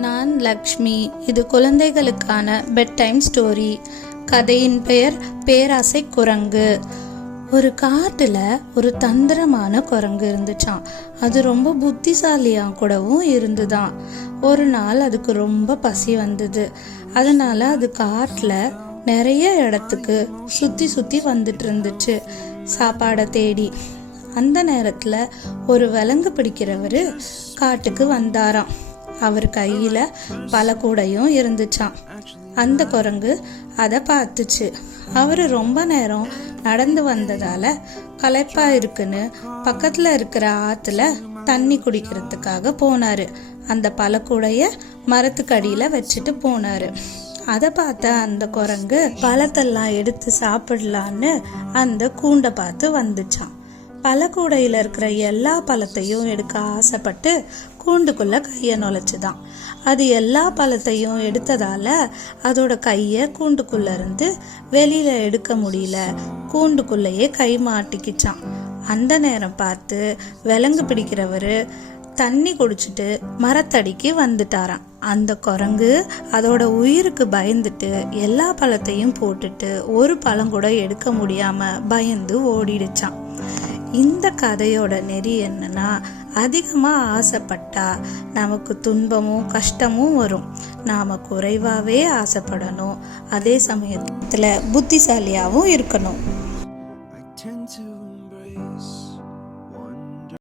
நான் லக்ஷ்மி. இது குழந்தைகளுக்கான பெட் டைம் ஸ்டோரி கதையின் பெயர் பேராசை குரங்கு. ஒரு காட்டில் ஒரு தந்திரமான குரங்கு இருந்துச்சாம். அது ரொம்ப புத்திசாலியாக கூடவும் இருந்துதான். ஒரு நாள் அதுக்கு ரொம்ப பசி வந்தது. அதனால அது காட்டில் நிறைய இடத்துக்கு சுற்றி சுற்றி வந்துட்டு இருந்துச்சு. சாப்பாடை தேடி. அந்த நேரத்தில் ஒரு விலங்கு பிடிக்கிறவர் காட்டுக்கு வந்தாராம். அவர் கையில பல கூடையும் இருந்துச்சாம். அந்த குரங்கு அதை பார்த்துச்சு. அவர் ரொம்ப நேரம் நடந்து வந்ததால களைப்பா இருக்குன்னு பக்கத்துல இருக்கிற ஆத்துல தண்ணி குடிக்கிறதுக்காக போனாரு. அந்த பழக்கூடைய மரத்துக்கடியில வச்சுட்டு போனாரு. அதை பார்த்த அந்த குரங்கு பழத்தெல்லாம் எடுத்து சாப்பிடலான்னு அந்த கூண்டை பார்த்து வந்துச்சான் பழக்கூடையில் இருக்கிற எல்லா பழத்தையும் எடுக்க ஆசைப்பட்டு கூண்டுக்குள்ளே கையை நுழைச்சிதான். அது எல்லா பழத்தையும் எடுத்ததால் அதோட கையை கூண்டுக்குள்ளேருந்து இருந்து எடுக்க முடியல. கூண்டுக்குள்ளேயே கை மாட்டிக்கிச்சான். அந்த நேரம் பார்த்து விலங்கு பிடிக்கிறவர் தண்ணி குடிச்சிட்டு மரத்தடிக்கு வந்துட்டாராம். அந்த குரங்கு அதோட உயிருக்கு பயந்துட்டு எல்லா பழத்தையும் போட்டுட்டு ஒரு பழம் கூட எடுக்க முடியாம பயந்து ஓடிடுச்சான் இந்த கதையோட நெறி என்னன்னா அதிகமாக ஆசைப்பட்டா நமக்கு துன்பமும் கஷ்டமும் வரும். நாம் குறைவாகவே ஆசைப்படணும். அதே சமயத்தில் புத்திசாலியாகவும் இருக்கணும்.